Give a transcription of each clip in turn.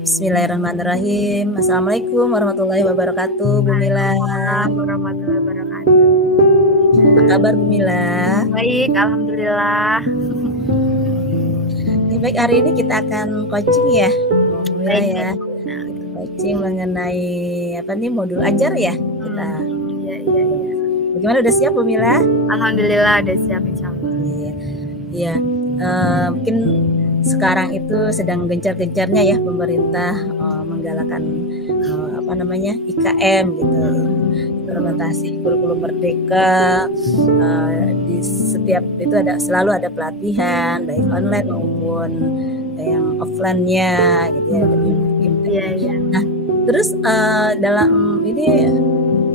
Bismillahirrahmanirrahim. Assalamualaikum warahmatullahi wabarakatuh, Bu Mila. Waalaikumsalam warahmatullahi wabarakatuh. Apa kabar, Bu Mila? Baik, alhamdulillah. Baik, hari ini kita akan coaching ya, Bu Mila Baik, ya. Coaching mengenai modul ajar ya kita. Iya. Bagaimana, udah siap, Bu Mila? Alhamdulillah udah siap, insyaallah. Iya. Mungkin sekarang itu sedang gencar-gencarnya ya pemerintah menggalakkan IKM gitu, implementasi kurikulum merdeka. Di setiap itu selalu ada pelatihan baik online maupun yang offline-nya gitu ya. Iya. Nah, terus dalam ini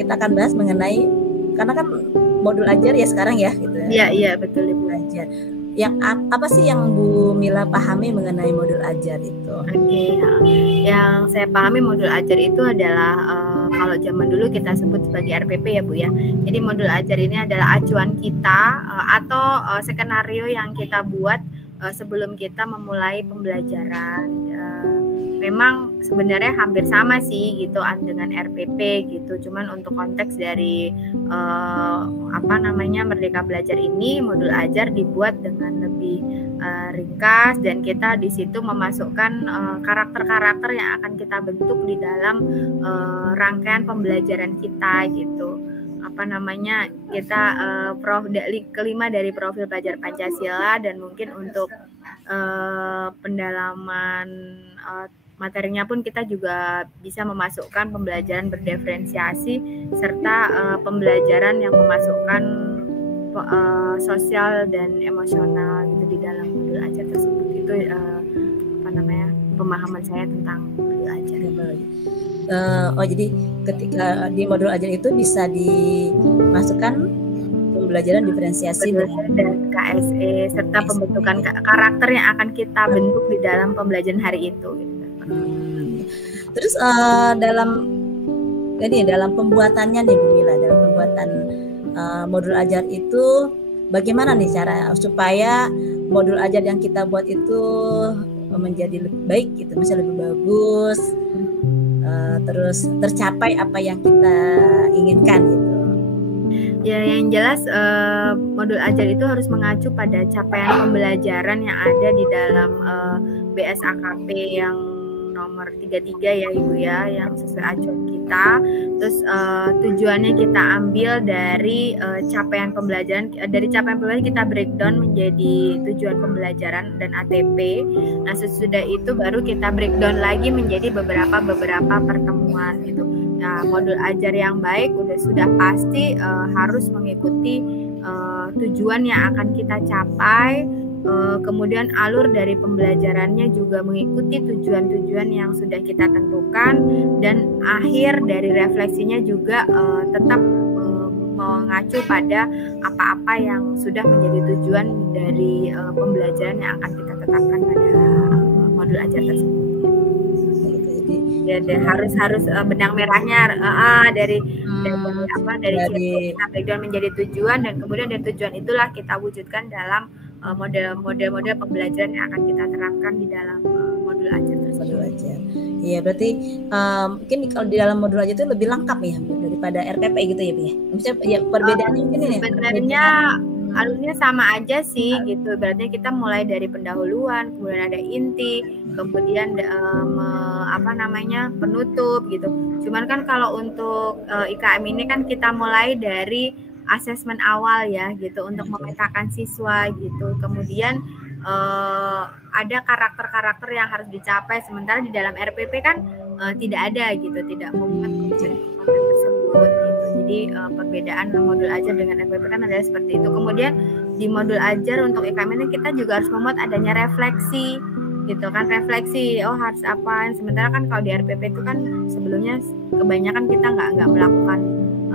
kita akan bahas mengenai, karena kan modul ajar ya sekarang ya gitu. Iya, betul Ibu. Ajar. Yang apa sih yang Bu Mila pahami mengenai modul ajar itu? Oke, yang saya pahami modul ajar itu adalah kalau zaman dulu kita sebut sebagai RPP ya Bu ya. Jadi modul ajar ini adalah acuan kita atau skenario yang kita buat sebelum kita memulai pembelajaran. Memang sebenarnya hampir sama sih gitu dengan RPP gitu. Cuman untuk konteks dari Merdeka Belajar ini, modul ajar dibuat dengan lebih ringkas, dan kita di situ memasukkan karakter-karakter yang akan kita bentuk di dalam rangkaian pembelajaran kita gitu. Kita kelima dari profil pelajar Pancasila, dan mungkin untuk pendalaman materinya pun kita juga bisa memasukkan pembelajaran berdiferensiasi serta pembelajaran yang memasukkan sosial dan emosional gitu di dalam modul ajar tersebut. Itu pemahaman saya tentang modul ajar. Jadi ketika di modul ajar itu bisa dimasukkan pembelajaran diferensiasi dan KSE serta pembentukan karakter yang akan kita bentuk di dalam pembelajaran hari itu gitu. Terus dalam pembuatannya nih Bu Mila, dalam pembuatan modul ajar itu bagaimana nih cara supaya modul ajar yang kita buat itu menjadi lebih baik gitu, misalnya lebih bagus, terus tercapai apa yang kita inginkan gitu. Ya, yang jelas modul ajar itu harus mengacu pada capaian pembelajaran yang ada di dalam BSAKP yang nomor 33 ya Ibu ya, yang sesuai acuan kita. Terus tujuannya kita ambil dari capaian pembelajaran. Dari capaian pembelajaran kita breakdown menjadi tujuan pembelajaran dan ATP. Nah, sesudah itu baru kita breakdown lagi menjadi beberapa pertemuan gitu. Nah, modul ajar yang baik sudah pasti harus mengikuti tujuan yang akan kita capai. Kemudian alur dari pembelajarannya juga mengikuti tujuan-tujuan yang sudah kita tentukan, dan akhir dari refleksinya juga tetap mengacu pada apa-apa yang sudah menjadi tujuan dari pembelajaran yang akan kita tetapkan pada modul ajar tersebut. Ya, harus benang merahnya dari kita breakdown menjadi tujuan, dan kemudian dari tujuan itulah kita wujudkan dalam model pembelajaran yang akan kita terapkan di dalam modul ajar tersebut. Modul ajar. Iya, berarti mungkin kalau di dalam modul ajar itu lebih lengkap ya daripada RPP gitu ya, Bu ya. Misalnya ya perbedaannya mungkin ini. Sebenarnya alurnya sama aja sih gitu. Berarti kita mulai dari pendahuluan, kemudian ada inti, kemudian penutup gitu. Cuman kan kalau untuk IKM ini kan kita mulai dari asesmen awal ya gitu, untuk memetakan siswa gitu. Kemudian ada karakter-karakter yang harus dicapai, sementara di dalam RPP kan tidak ada gitu, tidak memuat konten tersebut gitu. Jadi perbedaan modul ajar dengan RPP kan adalah seperti itu. Kemudian di modul ajar untuk IKM ini kita juga harus memuat adanya refleksi gitu kan, refleksi harus apa. Sementara kan kalau di RPP itu kan sebelumnya kebanyakan kita nggak melakukan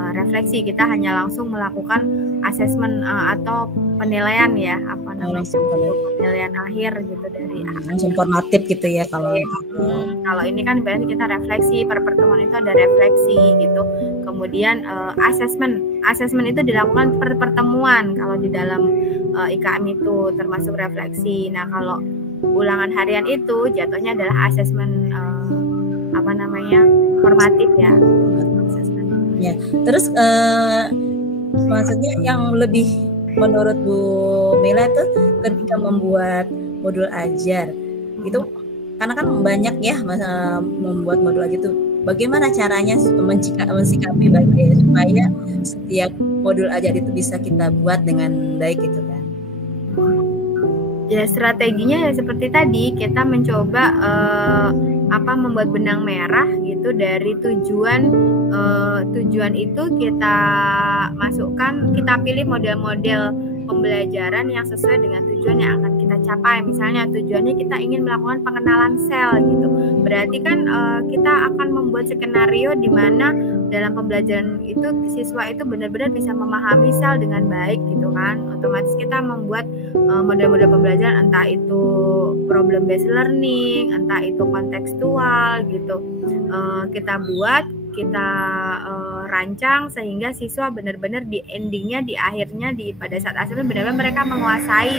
refleksi, kita hanya langsung melakukan asesmen atau penilaian ya, penilaian akhir gitu dari langsung formatif gitu ya. Kalau ini kan berarti kita refleksi, per pertemuan itu ada refleksi gitu. Kemudian asesmen itu dilakukan per pertemuan kalau di dalam IKM itu termasuk refleksi. Nah, kalau ulangan harian itu jatuhnya adalah asesmen formatif ya. Ya, terus maksudnya yang lebih menurut Bu Mila itu ketika membuat modul ajar itu, karena kan banyak ya membuat modul ajar itu, bagaimana caranya mensikapi supaya setiap modul ajar itu bisa kita buat dengan baik gitu kan? Ya strateginya ya seperti tadi, kita mencoba membuat benang merah gitu dari tujuan itu kita masukkan, kita pilih model-model pembelajaran yang sesuai dengan tujuan yang akan kita capai. Misalnya tujuannya kita ingin melakukan pengenalan sel gitu, berarti kan kita akan membuat skenario di mana dalam pembelajaran itu siswa itu benar-benar bisa memahami sel dengan baik gitu kan. Otomatis kita membuat model-model pembelajaran, entah itu problem based learning, entah itu kontekstual gitu, kita buat, kita rancang sehingga siswa benar-benar di endingnya, di akhirnya, pada saat asesmen benar-benar mereka menguasai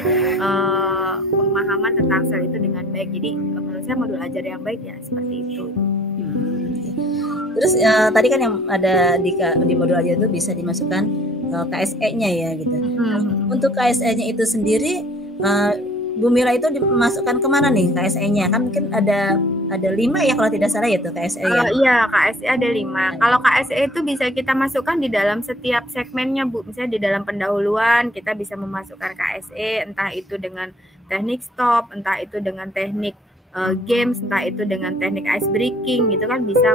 pemahaman tentang sel itu dengan baik. Jadi menurut saya modul ajar yang baik ya seperti itu. Terus tadi kan yang ada di modul ajar itu bisa dimasukkan KSE-nya ya gitu. Untuk KSE-nya itu sendiri, Bu Mila itu dimasukkan kemana nih KSE-nya? Kan mungkin ada 5 ya kalau tidak salah ya tuh KSE ya. Iya, KSE ada 5. Kalau KSE itu bisa kita masukkan di dalam setiap segmennya Bu. Misalnya di dalam pendahuluan kita bisa memasukkan KSE, entah itu dengan teknik stop, entah itu dengan teknik games, entah itu dengan teknik ice breaking gitu kan, bisa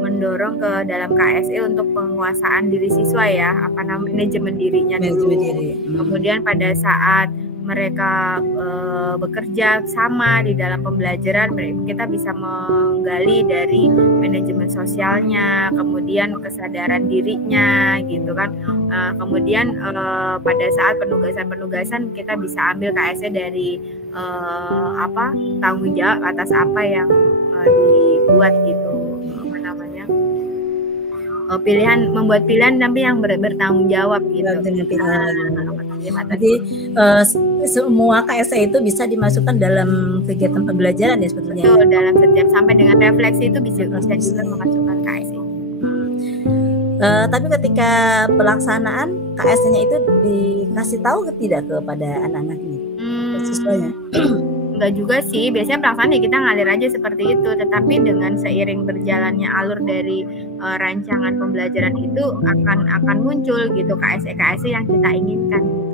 mendorong ke dalam KSE untuk penguasaan diri siswa ya, manajemen dirinya dulu. Kemudian pada saat mereka bekerja sama di dalam pembelajaran, kita bisa menggali dari manajemen sosialnya, kemudian kesadaran dirinya gitu kan. Kemudian pada saat penugasan kita bisa ambil KSE dari tanggung jawab atas apa yang dibuat gitu, membuat pilihan tapi yang bertanggung jawab gitu. Jadi semua KSE itu bisa dimasukkan dalam kegiatan pembelajaran ya sebetulnya. Betul, dalam setiap sampai dengan refleksi itu bisa juga memasukkan KSE. Tapi ketika pelaksanaan KSE-nya itu dikasih tahu tidak kepada anak-anaknya, siswanya? Enggak juga sih, biasanya pelaksanaan ya kita ngalir aja seperti itu, tetapi dengan seiring berjalannya alur dari rancangan pembelajaran itu akan muncul gitu KSE yang kita inginkan gitu.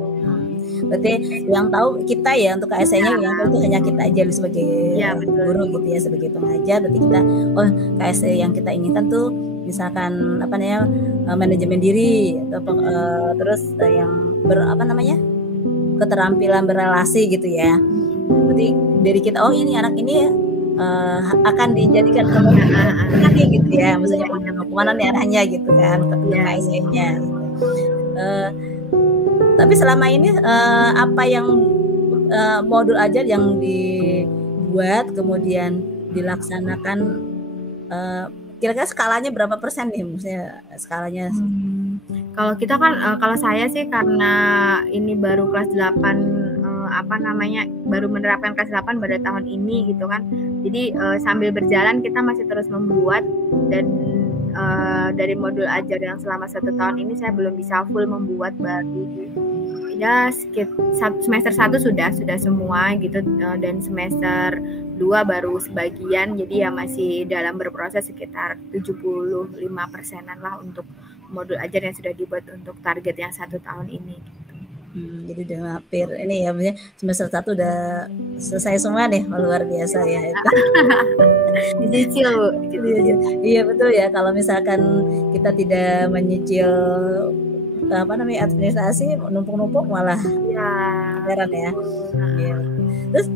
Berarti yang tahu kita ya, untuk KSE-nya yang tahu itu hanya kita aja sebagai guru gitu ya, sebagai pengajar. Berarti kita KSE yang kita inginkan tuh misalkan manajemen diri atau terus yang keterampilan berelasi gitu ya. Berarti dari kita ini anak ini ya akan dijadikan nanti gitu ya, maksudnya kemana nih arahnya gitu kan ke KSE-nya gitu. Tapi selama ini apa yang modul ajar yang dibuat kemudian dilaksanakan, kira-kira skalanya berapa persen nih, maksudnya skalanya? Kalau kita kan, kalau saya sih karena ini baru kelas 8, baru menerapkan kelas 8 pada tahun ini gitu kan. Jadi sambil berjalan kita masih terus membuat, dan dari modul ajar yang selama 1 tahun ini saya belum bisa full membuat, baru ya semester 1 sudah semua gitu, dan semester 2 baru sebagian, jadi ya masih dalam berproses sekitar 75%-an lah untuk modul ajar yang sudah dibuat untuk target yang 1 tahun ini gitu. Jadi udah hampir ini ya, semester 1 udah selesai semua nih, luar biasa ya itu. Dicicil Bu. Iya betul ya, kalau misalkan kita tidak menyicil administrasi, numpuk-numpuk malah heran ya. Terus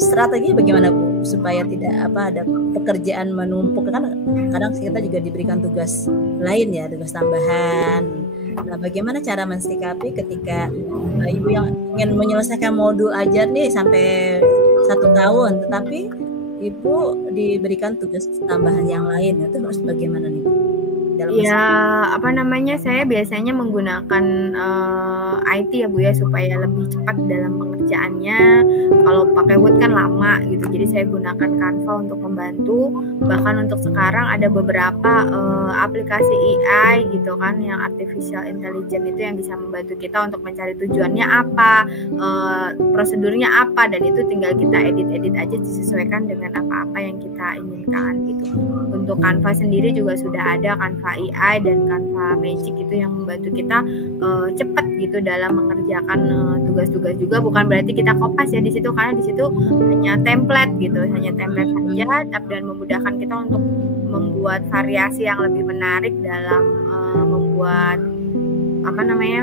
strategi bagaimana Bu supaya tidak ada pekerjaan menumpuk, kan kadang kita juga diberikan tugas lain ya, tugas tambahan. Nah, bagaimana cara mensikapi ketika ibu yang ingin menyelesaikan modul ajar nih sampai 1 tahun, tetapi ibu diberikan tugas tambahan yang lain, itu harus bagaimana nih? Saya biasanya menggunakan IT ya Bu ya, supaya lebih cepat dalam pengerjaannya. Kalau pakai Word kan lama gitu, jadi saya gunakan Canva untuk membantu. Bahkan untuk sekarang ada beberapa aplikasi AI gitu kan, yang artificial intelligence itu yang bisa membantu kita untuk mencari tujuannya apa, prosedurnya apa, dan itu tinggal kita edit aja disesuaikan dengan apa-apa yang kita inginkan gitu. Untuk Canva sendiri juga sudah ada Canva AI dan Canva Magic itu yang membantu kita cepat gitu dalam mengerjakan tugas-tugas juga. Bukan berarti kita kopas ya di situ, karena di situ hanya template gitu, hanya template saja, dan memudahkan kita untuk membuat variasi yang lebih menarik dalam membuat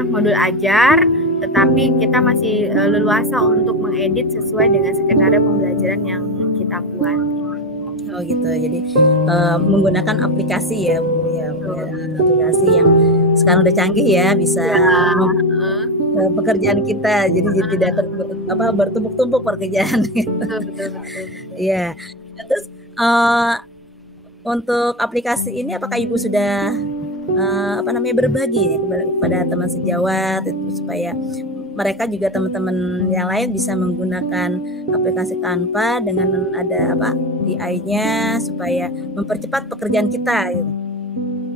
modul ajar, tetapi kita masih leluasa untuk mengedit sesuai dengan skenario pembelajaran yang kita buat. Oh gitu, jadi menggunakan aplikasi ya Bu ya, aplikasi yang sekarang udah canggih ya, bisa pekerjaan kita, jadi tidak bertumpuk-tumpuk pekerjaan gitu. Iya. Terus untuk aplikasi ini apakah Ibu sudah berbagi kepada teman sejawat itu, supaya mereka juga teman-teman yang lain bisa menggunakan aplikasi Canva dengan ada AI-nya supaya mempercepat pekerjaan kita gitu.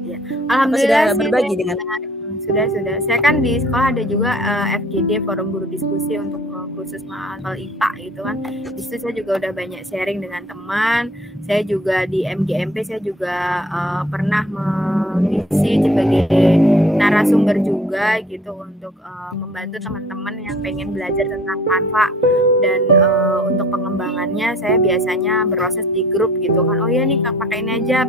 Ya. Alhamdulillah sudah berbagi dengan sudah. Saya kan di sekolah ada juga FGD, Forum Guru Diskusi untuk khusus mahasiswa IPA gitu kan. Di situ saya juga udah banyak sharing dengan teman. Saya juga di MGMP saya juga pernah mengisi sebagai narasumber juga gitu untuk membantu teman-teman yang pengen belajar tentang Canva. Dan untuk pengembangannya saya biasanya berproses di grup gitu kan. Oh ya nih pakai ini aja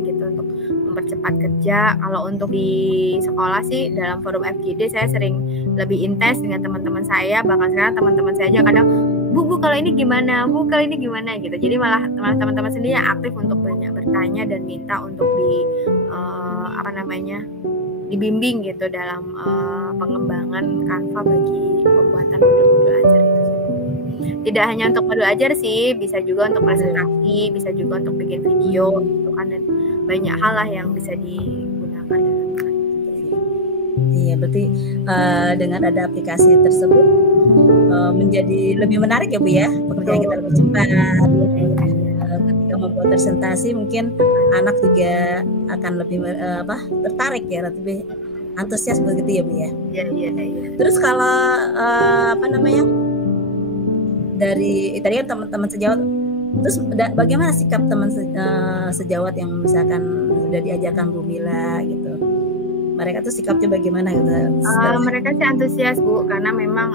gitu untuk mempercepat kerja. Kalau untuk di sekolah sih dalam forum FGD saya sering lebih intens dengan teman-teman saya. Bahkan sekarang teman-teman saya aja kadang, Bu kalau ini gimana? Bu kalau ini gimana gitu. Jadi malah teman-teman sendiri yang aktif untuk banyak bertanya dan minta untuk dibimbing gitu dalam pengembangan Canva bagi pembuatan modul-modul ajar itu. Tidak hanya untuk modul ajar sih, bisa juga untuk presentasi, bisa juga untuk bikin video gitu kan, dan banyak hal lah yang bisa digunakan. Iya, berarti dengan ada aplikasi tersebut menjadi lebih menarik ya Bu ya, pekerjaan kita lebih cepat. Ketika membuat presentasi mungkin anak juga akan lebih tertarik ya, lebih antusias begitu ya Bu ya. Iya. Terus kalau dari tadi kan teman-teman sejawat, terus bagaimana sikap teman sejawat yang misalkan sudah diajarkan Bu Mila gitu, mereka tuh sikapnya bagaimana gitu? Mereka sih antusias Bu, karena memang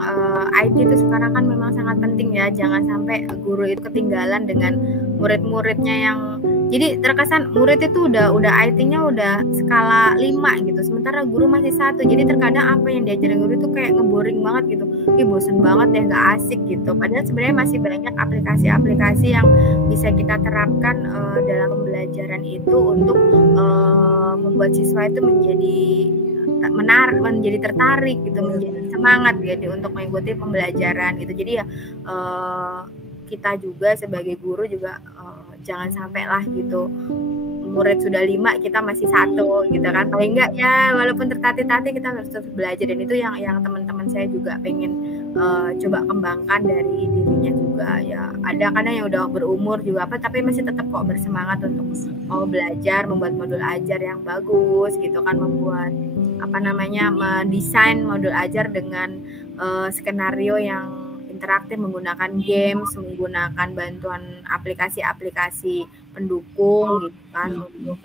IT itu sekarang kan memang sangat penting ya. Jangan sampai guru itu ketinggalan dengan murid-muridnya yang jadi terkesan murid itu udah IT-nya udah skala 5 gitu, sementara guru masih 1. Jadi terkadang apa yang diajarin guru itu kayak ngeboring banget gitu, bosen banget deh, gak asik gitu. Padahal sebenarnya masih banyak aplikasi-aplikasi yang bisa kita terapkan dalam pembelajaran itu untuk membuat siswa itu menjadi menarik, menjadi tertarik gitu, menjadi semangat gitu untuk mengikuti pembelajaran gitu. Jadi ya kita juga sebagai guru juga jangan sampai lah gitu murid sudah 5 kita masih 1 gitu kan, paling enggak ya walaupun tertatih-tatih kita harus terus belajar. Dan itu yang teman-teman saya juga pengen coba kembangkan dari dirinya juga ya. Ada kadang yang udah berumur juga tapi masih tetap kok bersemangat untuk mau belajar, membuat modul ajar yang bagus gitu kan, membuat mendesain modul ajar dengan skenario yang interaktif, menggunakan games, menggunakan bantuan aplikasi-aplikasi pendukung gitu kan untuk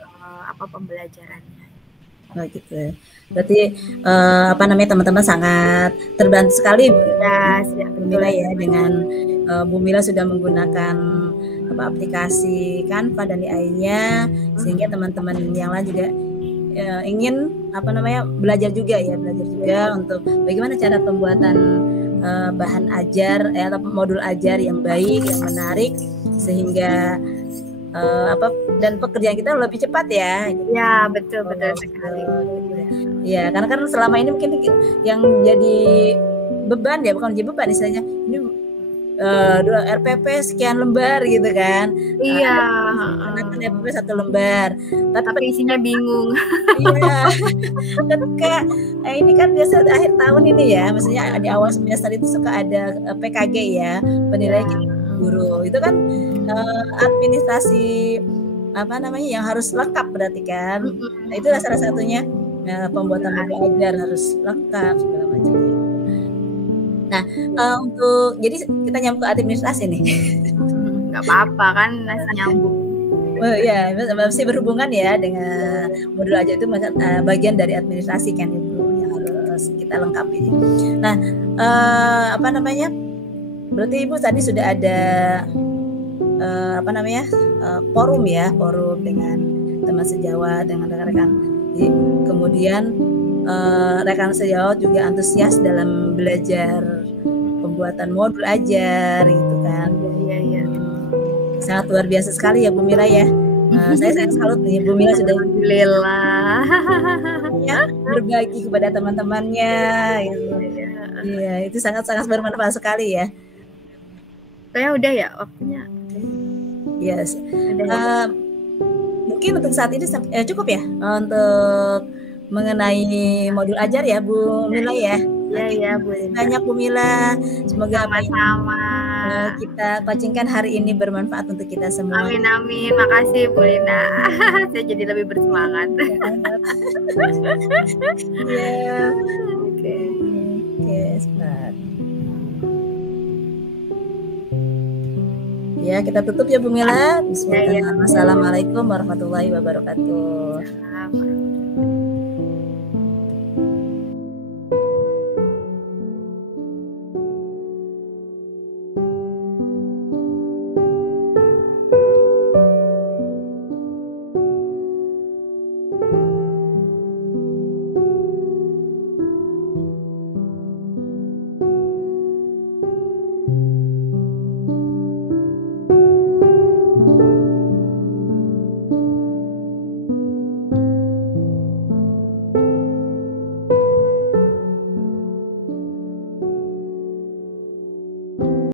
pembelajarannya. Oh gitu. Berarti teman-teman sangat terbantu sekali Bu Mila ya, dengan Bu Mila sudah menggunakan aplikasi Canva dan AI-nya, sehingga teman-teman yang lain juga ingin belajar juga untuk bagaimana cara pembuatan bahan ajar atau modul ajar yang baik, yang menarik, sehingga dan pekerjaan kita lebih cepat ya. Ya betul sekali. Ya karena kan selama ini mungkin yang jadi beban ya, bukan jadi beban istilahnya, ini RPP sekian lembar gitu kan. Iya. Kenakan RPP 1 lembar. Tapi isinya bingung. Iya. Ketika ini kan biasa akhir tahun ini ya, maksudnya di awal semester itu suka ada PKG ya, penilaian guru. Itu kan administrasi apa namanya yang harus lengkap berarti kan. Nah, itu salah satunya pembuatan modul ajar harus lengkap segala macam. Nah, untuk jadi kita nyambung ke administrasi nih. Nggak apa-apa kan, masih nyambung. Oh iya, masih berhubungan ya dengan modul ajar itu bagian dari administrasi kan Ibu yang harus kita lengkapi. Nah, apa namanya? Berarti Ibu tadi sudah ada apa namanya? Forum ya, forum dengan teman sejawat, dengan rekan-rekan. Kemudian rekan sejawat juga antusias dalam belajar pembuatan modul ajar gitu kan. Iya. Sangat luar biasa sekali ya Bu Mila ya. Saya sangat salut nih Bu Mila sudah alhamdulillah ya, berbagi kepada teman-temannya gitu. Iya, itu sangat-sangat bermanfaat sekali ya. Kayaknya udah ya waktunya. Yes. Mungkin untuk saat ini cukup ya untuk mengenai modul ajar ya Bu Mila ya. Iya Bu Linda. Banyak Bu Mila. Semoga sama-sama kita pacingkan hari ini bermanfaat untuk kita semua. Amin. Makasih Bu Linda. Saya jadi lebih bersemangat. Iya. Oke, sebentar. Ya, kita tutup ya Bu Mila. Bismillah. Assalamualaikum warahmatullahi wabarakatuh.